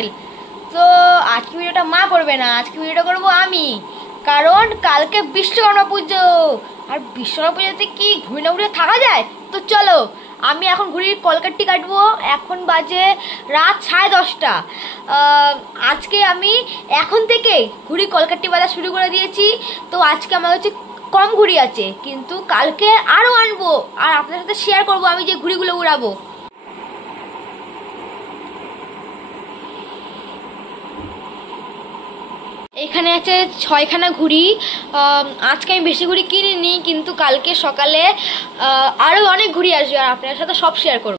Channel. তো আজকে ভিডিওটা মা করবে না, আজকে ভিডিওটা করবো আমি, কারণ কালকে বিশ্বকর্মা পুজো। আর বিশ্বকর্মা পুজোতে কি ঘুরে না ঘুরে থাকা যায়? তো চলো আমি এখন ঘুড়ির কলকাঠি কাটবো। এখন বাজে রাত 10:30। আজকে আমি এখন থেকে ঘুড়ি কলকাঠি বাজা শুরু করে দিয়েছি। তো আজকে আমার হচ্ছে কম ঘুড়ি আছে, কিন্তু কালকে আরও আনবো আর আপনাদের সাথে শেয়ার করবো আমি যে ঘুড়িগুলো উড়াবো। এখানে আছে 6খানা ঘুড়ি। আজকে আমি বেশি ঘুড়ি কিনিনি, কিন্তু কালকে সকালে আরও অনেক ঘুড়ি আসবে আর আপনার সাথে সব শেয়ার করবো।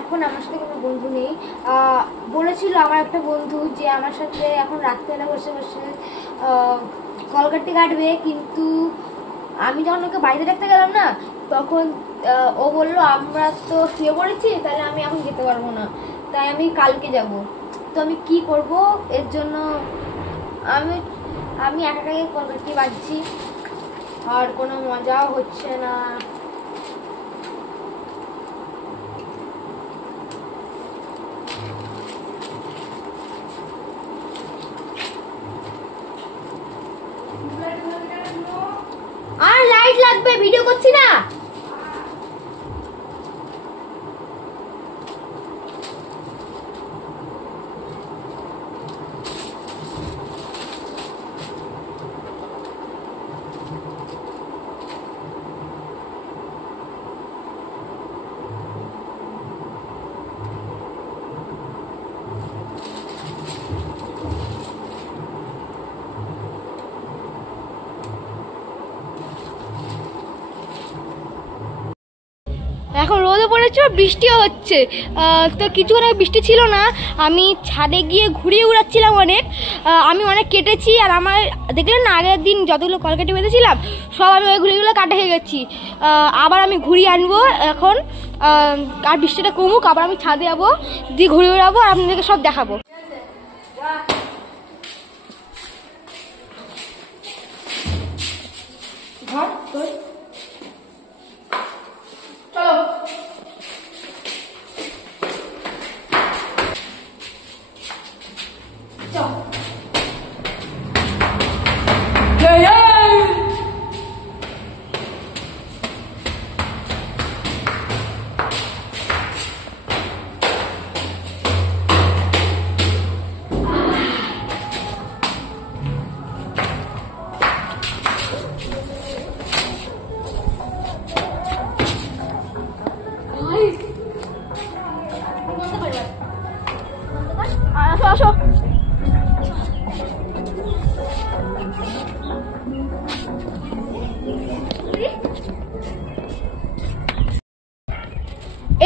এখন আমার সাথে কোনো বন্ধু নেই। বলেছিল আমার একটা বন্ধু যে আমার সাথে এখন রাত্রেবেলা বসে বসে কলকাঠি কাটবে, কিন্তু আমি যখন ওকে বাড়িতে রাখতে গেলাম না, তখন ও বললো আমরা তো শুয়ে পড়েছি, তাহলে আমি এখন যেতে পারবো না, তাই আমি কালকে যাব। তো আমি কি করব, এর জন্য আমি একা একাই কলকাঠি বাজছি আর কোনো মজাও হচ্ছে না। আর লাইট লাগবে, ভিডিও করছি না। এখন রোদও পড়েছে, বৃষ্টিও হচ্ছে। তো কিছুক্ষণ আগে বৃষ্টি ছিল না, আমি ছাদে গিয়ে ঘুরিয়ে উড়াচ্ছিলাম অনেক। আমি অনেক কেটেছি, আর আমার দেখলেন না আগের দিন যতগুলো কলকাঠি বেঁধেছিলাম সব আমি ওই ঘুড়িগুলো কাটা হয়ে গেছি। আবার আমি ঘুড়ি আনবো এখন, আর বৃষ্টিটা কমুক, আবার আমি ছাদে যাবো, দিয়ে ঘুরে উড়াবো আর আপনাদেরকে সব দেখাবো। আসো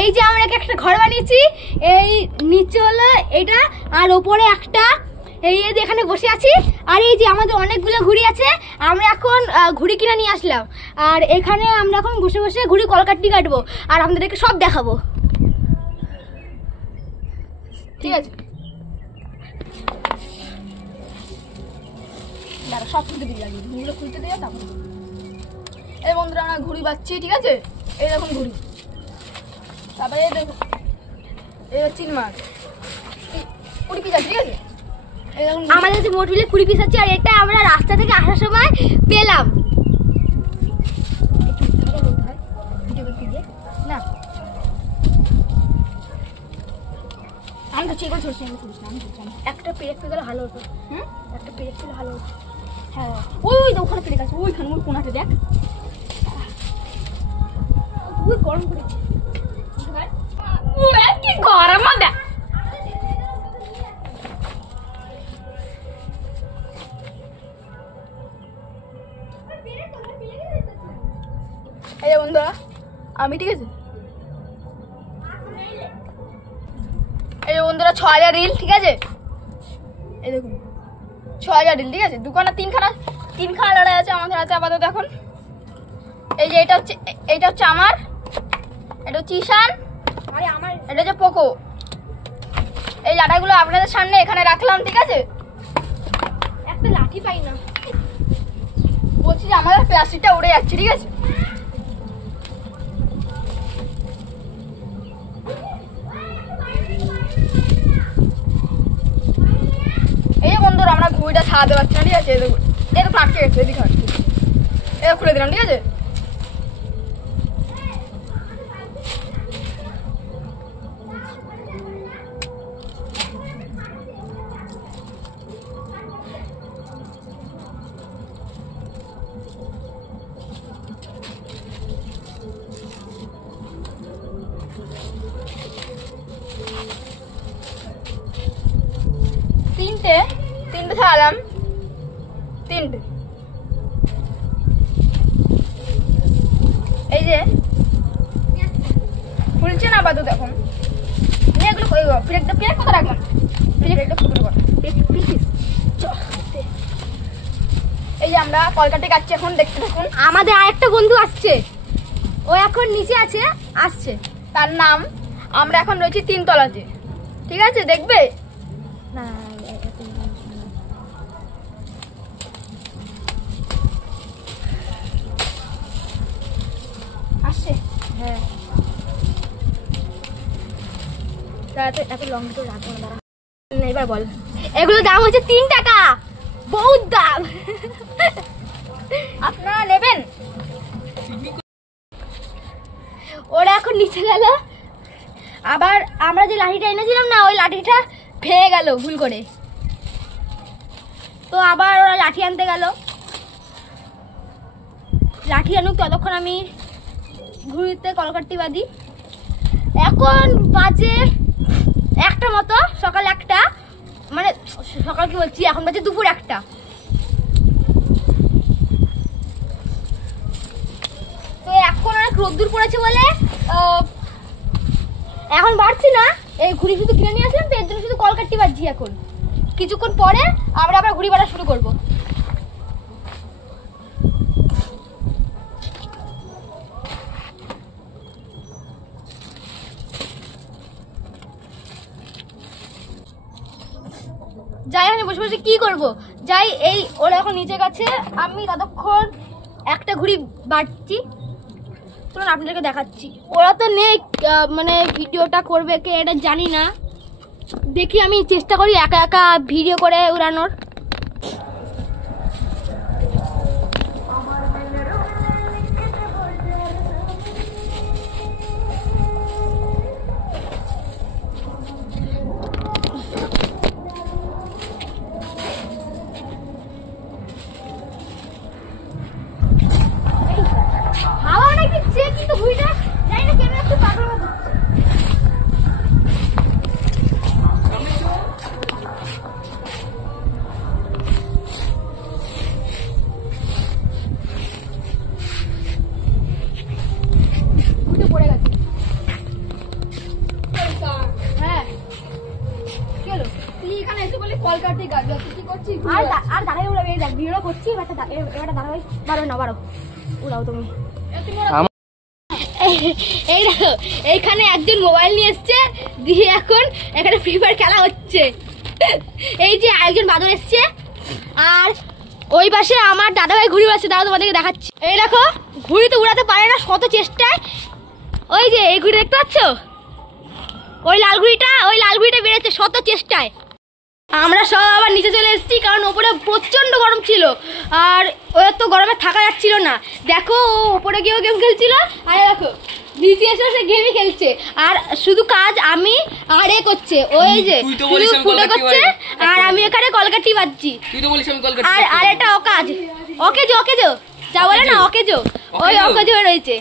এই যে আমরা একটা ঘর বানিয়েছি, এই নিচে হলো এটা আর ওপরে একটা, এই যে এখানে বসে আছি। আর এই যে আমাদের অনেকগুলো ঘুড়ি আছে, আমরা এখন ঘুড়ি কিনে নিয়ে আসলাম, আর এখানে আমরা এখন বসে বসে ঘুড়ি কলকাঠি কাটবো আর আপনাদেরকে সব দেখাবো। ঠিক আছে, সব খুলতে দিয়ে যাবি, ঘুড়িগুলো খুলতে দিয়ে তারপর। এই বন্ধুরা আমরা ঘুড়ি বাজছি, ঠিক আছে, এইরকম ঘুড়ি। তারপরে দেখো এই হচ্ছে মাছ 20 পিস আছে, ঠিক আছে। আমাদের যে মোট মিলে 20 পিস আছে, আর এটা আমরা রাস্তা থেকে আসার সময় পেলাম। না আমি তো চেয়ে করছি, একটা পেরেক পেয়ে গেলে ভালো হতো। একটা পেরেক পেলে ভালো হতো। হ্যাঁ ওই ওখানে পেরেক আছে, ওইখানে ওই কোনাতে দেখ। এই যে বন্ধুরা আমি, ঠিক আছে, এই যে বন্ধুরা 6000 রিল, ঠিক আছে, এই দেখুন 6000 রিল, ঠিক আছে। দুখানা তিনখানা লড়াই আছে আমাদের হাতে আপাতত এখন। এই যে এটা হচ্ছে আমার, এটা হচ্ছে ঈশান, এটা হচ্ছে পোকো। এই লাঠাগুলো আপনাদের সামনে এখানে রাখলাম, ঠিক আছে। একটা লাঠি পাই না, বলছি যে আমাদের প্লাস্টিকটা উড়ে যাচ্ছে, ঠিক আছে। এই যে বন্ধুরা আমরা ঘুড়িটা ছাড়াতে পারছি না, ঠিক আছে। দেখুন আটকে গেছে, এদিকে আটকে, এটা খুলে দিলাম, ঠিক আছে। তিনটে ছাড়ালাম, তিনটে। এই যে খুলছে না আপাতত এখন। এগুলো প্লেট কোথা রাখলাম, এই যে আমরা কলকাতায় কাটছি এখন, দেখতে থাকুন। আমাদের আরেকটা বন্ধু আসছে, ও এখন নিচে আছে, আসছে। তার নাম, আমরা এখন রয়েছি 3 তলাতে, ঠিক আছে, দেখবে। না আসছে, হ্যাঁ, এত লং ভিডিও রাখবো না, দাঁড়া। এবার বল, এগুলো দাম হচ্ছে 3 টাকা, বহুত দাম। আপনারা নেবেন? ওরা এখন নিচে গেল, আবার আমরা যে লাঠিটা এনেছিলাম না, ওই লাঠিটা ভেঙে গেল ভুল করে, তো আবার ওরা লাঠি আনতে গেল। লাঠি আনুক, ততক্ষণ আমি ঘুরিতে কলকাঠি বাঁধি। এখন বাজে 1টা মতো, সকাল 1টা, মানে সকাল কি বলছি, এখন বাজে দুপুর 1টা। তো এখন অনেক রোদ্দুর পড়েছে বলে এখন বাড়ছি না, এই ঘুড়ি শুধু কিনে নিয়ে আসলাম, তো এর জন্য শুধু কলকাঠি বাজছি। এখন কিছুক্ষণ পরে আমরা আবার ঘুড়ি বাড়া শুরু করবো। যাই, আমি বসে বসে কি করবো, যাই। এই ওরা এখন নিচে গেছে, আমি ততক্ষণ একটা ঘুড়ি বাড়ছি, চলুন আপনাদেরকে দেখাচ্ছি। ওরা তো নেই, মানে ভিডিওটা করবে কে এটা জানি না, দেখি আমি চেষ্টা করি একা একা ভিডিও করে উড়ানোর। হাওয়া অনেক দিচ্ছে, কিন্তু ঘুড়িটা জানি না কেন একটু পাগল মতো। কলকাতায় কাজ কি করছিস? আর দাঁড়াই উড়াবে, এই দেখ ভিডিও করছি, এবারটা দাঁড়াই, বারো উড়াও তুমি। এই দেখো, এইখানে একজন মোবাইল নিয়ে এসছে, দিয়ে এখন এখানে ফ্রি ফায়ার খেলা হচ্ছে। এই যে আরেকজন বাদর এসছে, আর ওই পাশে আমার দাদাভাই ঘুড়ি উড়াচ্ছে, দাদা তোমাদেরকে দেখাচ্ছি। এই দেখো, ঘুড়ি তো উড়াতে পারে না শত চেষ্টায়। ওই যে এই ঘুড়ি দেখতে পাচ্ছ, ওই লাল ঘুড়িটা বেড়েছে শত চেষ্টায়। আমরা সব আবার নিচে চলে এসেছি, কারণ ওপরে প্রচণ্ড গরম ছিল, আর ওর তো গরমে থাকা যাচ্ছিল না। দেখো, ও ওপরে গিয়েও গেম খেলছিল, আর দেখো নিচে এসে সে গেমই খেলছে। আর শুধু কাজ আমি আর এ করছে, ওই যে ফুটো করছে, আর আমি এখানে কলকাঠি বাজছি। আর এটা অকাজ, অকেজো যা বলে না, অকেজো, ওই অকেজো হয়ে রয়েছে।